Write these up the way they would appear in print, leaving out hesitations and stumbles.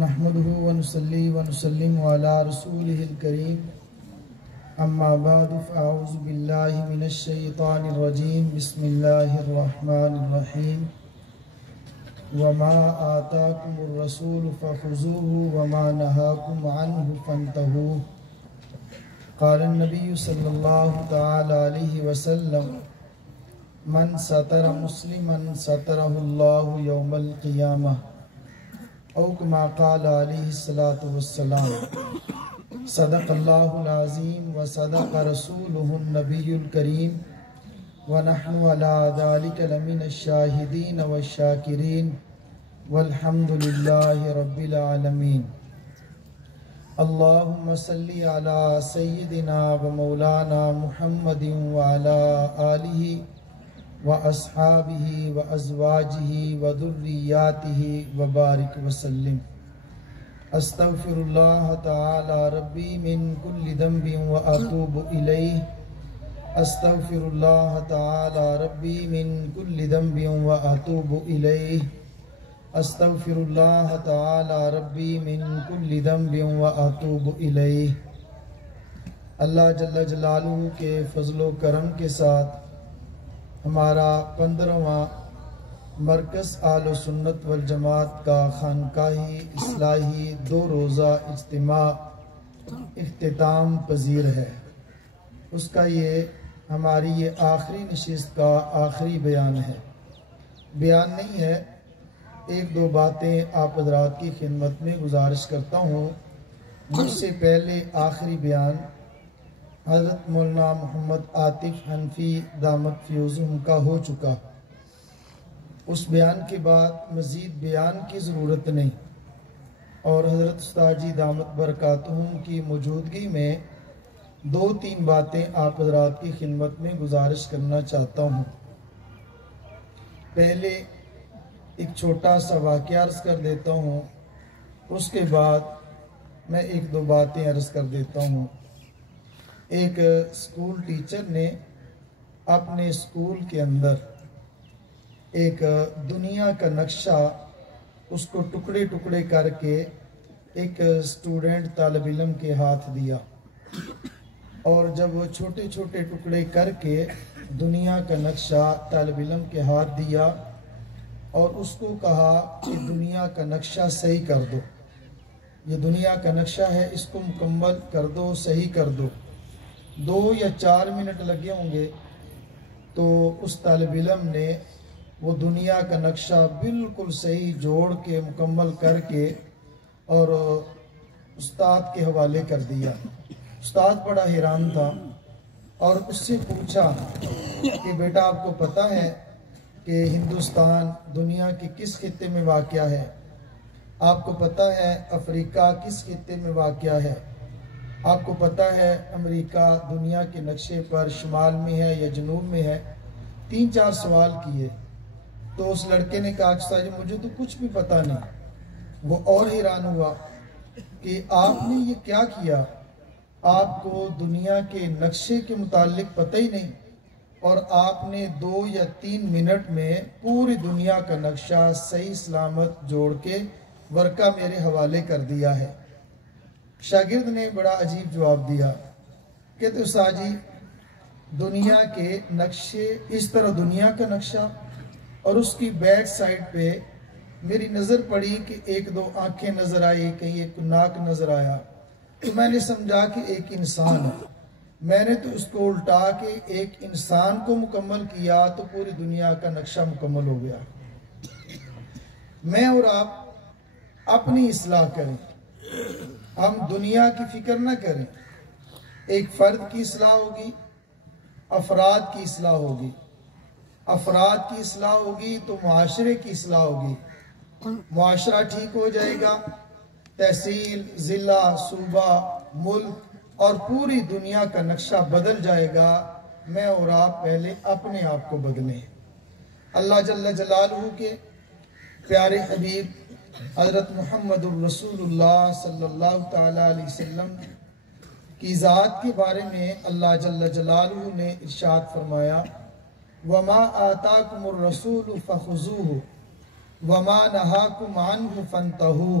نحمده ونصلي ونسلم على رسوله الكريم اما بعد فاعوذ بالله من الشيطان الرجيم بسم الله الرحمن الرحيم وما آتاكم الرسول فخذوه وما نهاكم عنه فانتهوا قال النبي صلى الله تعالى عليه وسلم من ستر مسلما ستره الله يوم القيامة او كما قال عليه الصلاة والسلام صدق الله العظيم وصدق رسوله النبي الكريم ونحن على ذلك لمن الشاهدين والشاكرين والحمد لله رب العالمين اللهم صل على سيدنا ومولانا محمد وعلى آله وأصحابه وأزواجه وذرياته وبارك وسلم استغفر الله تعالى ربي من كل ذنب وأتوب إليه استغفر الله تعالى ربي من كل ذنب وأتوب إليه استغفر الله تعالى ربي من كل ذنب وأتوب إليه اللہ جل جلالہ کے فضل و کرم کے ساتھ ہمارا 15واں مرکز اہل سنت والجماعت کا خانقاہی اصلاحی 2 روزہ اجتماع اختتام پذیر ہے۔ اس کا ہماری یہ آخری نشست کا آخری بیان ہے۔ بیان نہیں ہے، 1-2 باتیں آپ حضرات کی خدمت میں گزارش کرتا ہوں۔ مجھ سے پہلے آخری بیان حضرت مولانا محمد عاطف حنفی دامت فیوزہم کا ہو چکا۔ اس بیان کے بعد مزید بیان کی ضرورت نہیں، اور حضرت استاد جی دامت برکاتہم کی موجودگی میں 2-3 باتیں آپ حضرات کی خدمت میں گزارش کرنا چاہتا ہوں۔ پہلے ایک چھوٹا سا واقعہ عرض کر دیتا ہوں، اس کے بعد میں 1-2 باتیں عرض کر دیتا ہوں۔ ایک اسکول ٹیچر نے اپنے اسکول کے اندر ایک دنیا کا نقشہ اس کو ٹکڑے ٹکڑے کر کے ایک اسٹوڈنٹ طالب علم کے ہاتھ دیا، اور جب وہ چھوٹے چھوٹے ٹکڑے کر کے دنیا کا نقشہ طالب علم کے ہاتھ دیا اور اس کو کہا کہ دنیا کا نقشہ صحیح کر دو، یہ دنیا کا نقشہ ہے، اس کو مکمل کر دو، صحیح کر دو۔ 2 یا 4 منٹ لگے ہوں گے تو اس طالب علم نے وہ دنیا کا نقشہ بالکل صحیح جوڑ کے مکمل کر کے اور استاد کے حوالے کر دیا۔ استاد بڑا حیران تھا اور اس سے پوچھا کہ بیٹا آپ کو پتہ ہے کہ ہندوستان دنیا کے کس خطے میں واقع ہے؟ آپ کو پتہ ہے افریقہ کس خطے میں واقع ہے؟ آپ کو پتہ ہے امریکہ دنیا کے نقشے پر شمال میں ہے یا جنوب میں ہے؟ 3-4 سوال کیے تو اس لڑکے نے کہا کہ جی مجھے تو کچھ بھی پتہ نہیں۔ وہ اور حیران ہوا کہ آپ نے یہ کیا کیا، آپ کو دنیا کے نقشے کے متعلق پتہ ہی نہیں، اور آپ نے 2 یا 3 منٹ میں پوری دنیا کا نقشہ صحیح سلامت جوڑ کے ورقہ میرے حوالے کر دیا ہے۔ شاگرد نے بڑا عجیب جواب دیا، کہتے استاد جی دنیا کے نقشے، اس طرح دنیا کا نقشہ اور اس کی بیک سائڈ پہ میری نظر پڑی کہ 1-2 آنکھیں نظر آئی، کہیں ایک ناک نظر آیا، تو میں نے سمجھا کہ ایک انسان ہے۔ میں نے تو اس کو الٹا کے ایک انسان کو مکمل کیا تو پوری دنیا کا نقشہ مکمل ہو گیا۔ میں اور آپ اپنی اصلاح کریں، ہم دنیا کی فکر نہ کریں۔ ایک فرد کی اصلاح ہوگی، افراد کی اصلاح ہوگی، افراد کی اصلاح ہوگی تو معاشرے کی اصلاح ہوگی، معاشرہ ٹھیک ہو جائے گا، تحصیل، ضلع، صوبہ، ملک اور پوری دنیا کا نقشہ بدل جائے گا۔ میں اور آپ پہلے اپنے آپ کو بدلیں۔ اللہ جل جلالہ کے پیارے حبیب حضرت محمد الرسول اللہ صلی اللہ تعالیٰ علیہ وسلم کی ذات کے بارے میں اللہ جل جلالہ نے ارشاد فرمایا وَمَا آتَاكُمُ الرَّسُولُ فَخُذُوهُ وَمَا نَهَاكُمْ عَنْهُ فَانْتَهُوا۔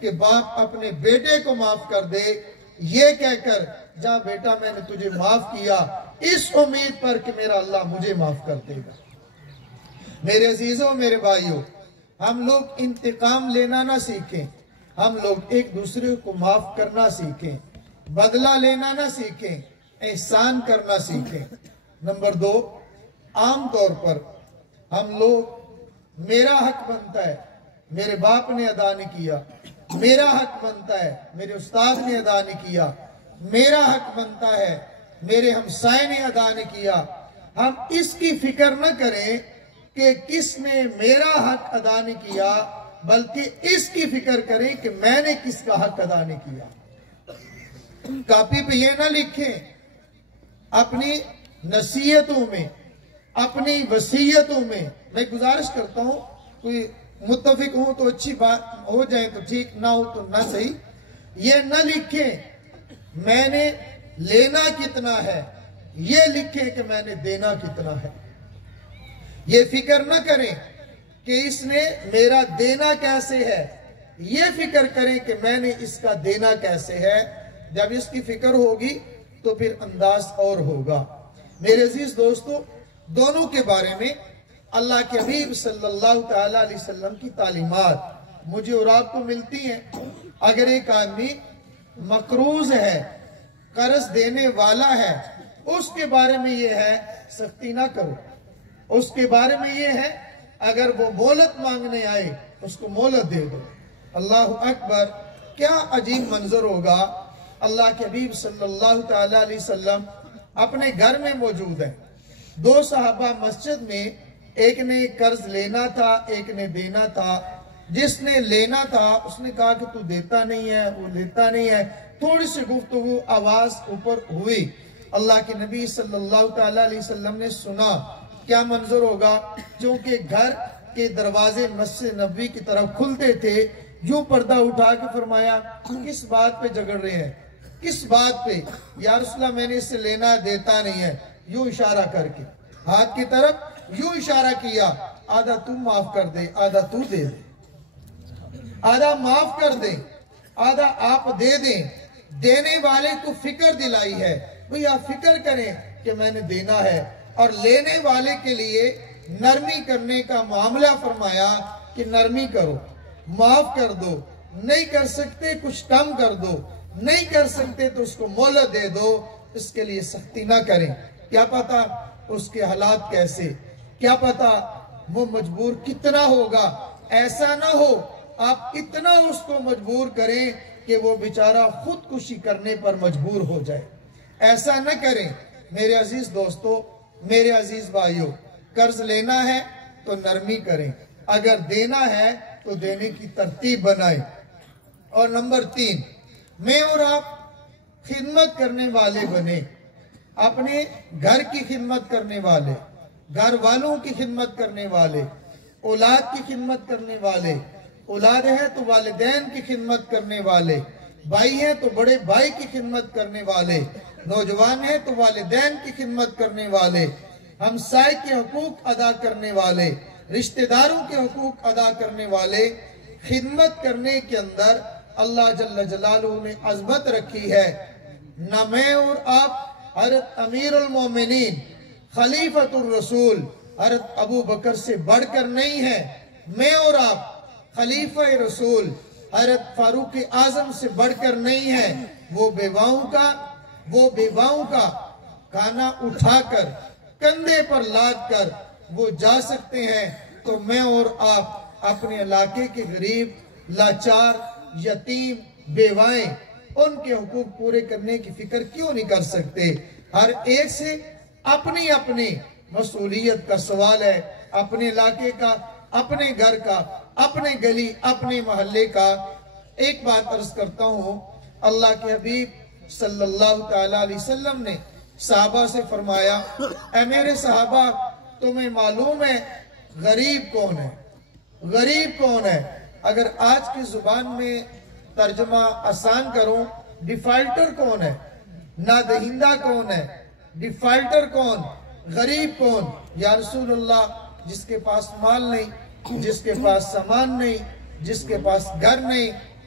کہ باپ اپنے بیٹے کو معاف کر دے، یہ کہہ کر جا بیٹا میں نے تجھے معاف کیا اس امید پر کہ میرا اللہ مجھے معاف کر دے گا۔ میرے عزیزوں، میرے بھائیوں، ہم لوگ انتقام لینا نہ سیکھیں، ہم لوگ ایک دوسرے کو معاف کرنا سیکھیں، بدلہ لینا نہ سیکھیں، احسان کرنا سیکھیں۔ نمبر 2، عام طور پر ہم لوگ میرا حق بنتا ہے، میرے باپ نے ادا نہیں کیا، میرا حق بنتا ہے، میرے استاد نے ادا نہیں کیا، میرا حق بنتا ہے، میرے ہمسائے نے ادا نہیں کیا۔ ہم اس کی فکر نہ کریں کہ کس نے میرا حق ادا نہیں کیا، بلکہ اس کی فکر کریں کہ میں نے کس کا حق ادا نہیں کیا۔ کاپی پہ یہ نہ لکھیں، اپنی نصیحتوں میں، اپنی وصیتوں میں گزارش کرتا ہوں، کوئی متفق ہوں تو اچھی بات ہو جائے تو ٹھیک، نہ ہو تو نہ صحیح، یہ نہ لکھیں میں نے لینا کتنا ہے، یہ لکھیں کہ میں نے دینا کتنا ہے۔ یہ فکر نہ کریں کہ اس نے میرا دینا کیسے ہے، یہ فکر کریں کہ میں نے اس کا دینا کیسے ہے۔ جب اس کی فکر ہوگی تو پھر انداز اور ہوگا۔ میرے عزیز دوستو، دونوں کے بارے میں اللہ کے حبیب صلی اللہ تعالیٰ علیہ وسلم کی تعلیمات مجھے اور آپ کو ملتی ہیں۔ اگر ایک آدمی مقروض ہے، قرض دینے والا ہے، اس کے بارے میں یہ ہے سختی نہ کرو، اس کے بارے میں یہ ہے اگر وہ مہلت مانگنے آئے اس کو مہلت دے دو۔ اللہ اکبر، کیا عجیب منظر ہوگا۔ اللہ کے حبیب صلی اللہ تعالیٰ علیہ وسلم اپنے گھر میں موجود ہیں، 2 صحابہ مسجد میں، ایک نے قرض لینا تھا، ایک نے دینا تھا۔ جس نے لینا تھا اس نے کہا کہ تو دیتا نہیں ہے، وہ لیتا نہیں ہے۔ تھوڑی سی گفتگو، آواز اوپر ہوئی، اللہ کے نبی صلی اللہ تعالیٰ علیہ وسلم نے سنا۔ کیا منظر ہوگا، چونکہ گھر کے دروازے مسجد نبوی کی طرف کھلتے تھے، یوں پردہ اٹھا کے فرمایا کس بات پہ جھگڑ رہے ہیں، کس بات پہ؟ یا رسول اللہ میں نے اس سے لینا دیتا نہیں ہے، یوں اشارہ کر کے ہاتھ کی طرف یوں اشارہ کیا، آدھا تو معاف کر دے، آدھا تو دے دے، آدھا معاف کر دے، آدھا آپ دے دیں۔ دینے والے کو فکر دلائی ہے، بھئی آپ فکر کریں کہ میں نے دینا ہے، اور لینے والے کے لیے نرمی کرنے کا معاملہ فرمایا کہ نرمی کرو، معاف کر دو، نہیں کر سکتے کچھ کم کر دو، نہیں کر سکتے تو اس کو مہلت دے دو، اس کے لیے سختی نہ کریں۔ کیا پتا اس کے حالات کیسے، کیا پتا وہ مجبور کتنا ہوگا۔ ایسا نہ ہو آپ اتنا اس کو مجبور کریں کہ وہ بیچارہ خودکشی کرنے پر مجبور ہو جائے، ایسا نہ کریں۔ میرے عزیز دوستو، میرے عزیز بھائیوں، قرض لینا ہے تو نرمی کریں، اگر دینا ہے تو دینے کی ترتیب بنائیں۔ اور نمبر 3، میں اور آپ خدمت کرنے والے بنے، اپنے گھر کی خدمت کرنے والے، گھر والوں کی خدمت کرنے والے، اولاد کی خدمت کرنے والے، اولاد ہے تو والدین کی خدمت کرنے والے، بھائی ہیں تو بڑے بھائی کی خدمت کرنے والے، نوجوان ہیں تو والدین کی خدمت کرنے والے، ہمسائے کے حقوق ادا کرنے والے، رشتہ داروں کے حقوق ادا کرنے والے۔ خدمت کرنے کے اندر اللہ جل جلالہ نے عظمت رکھی ہے۔ نہ میں اور آپ حضرت امیر المومنین خلیفۃ الرسول حضرت ابو بکر سے بڑھ کر نہیں ہے، میں اور آپ خلیفہ رسول حضرت فاروق اعظم سے بڑھ کر نہیں ہے۔ وہ بیواؤں کا کھانا اٹھا کر کندھے پر لاد کر وہ جا سکتے ہیں، تو میں اور آپ اپنے علاقے کے غریب، لاچار، یتیم، بیوائیں، ان کے حقوق پورے کرنے کی فکر کیوں نہیں کر سکتے؟ ہر ایک سے اپنی اپنی مسئولیت کا سوال ہے، اپنے علاقے کا، اپنے گھر کا، اپنے گلی، اپنے محلے کا۔ ایک بات عرض کرتا ہوں، اللہ کے حبیب صلی اللہ تعالیٰ علیہ وسلم نے صحابہ سے فرمایا، اے میرے صحابہ، تمہیں معلوم ہے غریب کون ہے؟ غریب کون ہے؟ اگر آج کی زبان میں ترجمہ آسان کروں، ڈیفالٹر کون ہے؟ نادہندہ کون ہے؟ ڈیفالٹر کون؟ غریب کون؟ یا رسول اللہ، جس کے پاس مال نہیں، جس کے پاس سامان نہیں، جس کے پاس گھر نہیں،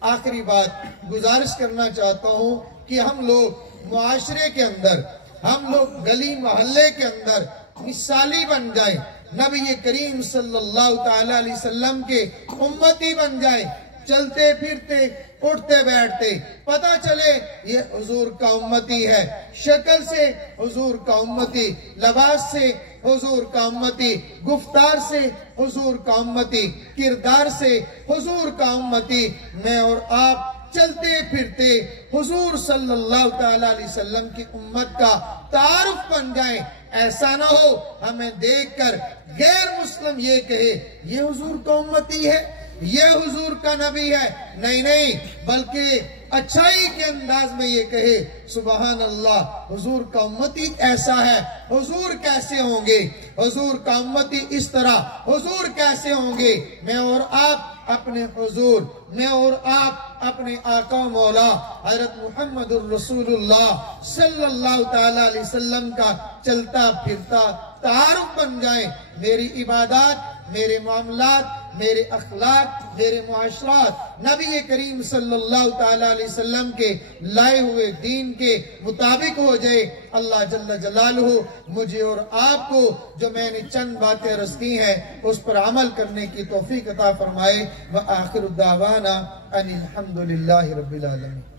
آخری بات گزارش کرنا چاہتا ہوں کہ ہم لوگ معاشرے کے اندر، ہم لوگ گلی محلے کے اندر مثالی بن جائیں، نبی کریم صلی اللہ تعالی علیہ وسلم کے امتی بن جائیں، چلتے پھرتے اٹھتے بیٹھتے پتہ چلے یہ حضور کا امتی ہے، شکل سے حضور کا امتی، لباس سے حضور کا امتی، گفتار سے حضور کا امتی، کردار سے حضور کا امتی، میں اور آپ چلتے پھرتے حضور صلی اللہ تعالی علیہ وسلم کی امت کا تعارف بن جائیں۔ ایسا نہ ہو ہمیں دیکھ کر غیر مسلم یہ کہے یہ حضور کا امتی ہے، یہ حضور کا نبی ہے، نہیں بلکہ اچھائی کے انداز میں یہ کہے سبحان اللہ حضور کا امتی ایسا ہے، حضور کیسے ہوں گے، حضور کا امتی اس طرح، حضور کیسے ہوں گے۔ میں اور آپ اپنے حضور، میں اور آپ اپنے آقا مولا حضرت محمد الرسول اللہ صلی اللہ تعالی علیہ وسلم کا چلتا پھرتا تعارف بن جائیں۔ میری عبادات، میرے معاملات، میرے اخلاق، میرے معاشرات نبی کریم صلی اللہ تعالی علیہ وسلم کے لائے ہوئے دین کے مطابق ہو جائے۔ اللہ جل جلالہ مجھے اور آپ کو جو میں نے چند باتیں عرض کی ہیں اس پر عمل کرنے کی توفیق عطا فرمائے۔ وآخر الدعوانا ان الحمدللہ رب العالمین۔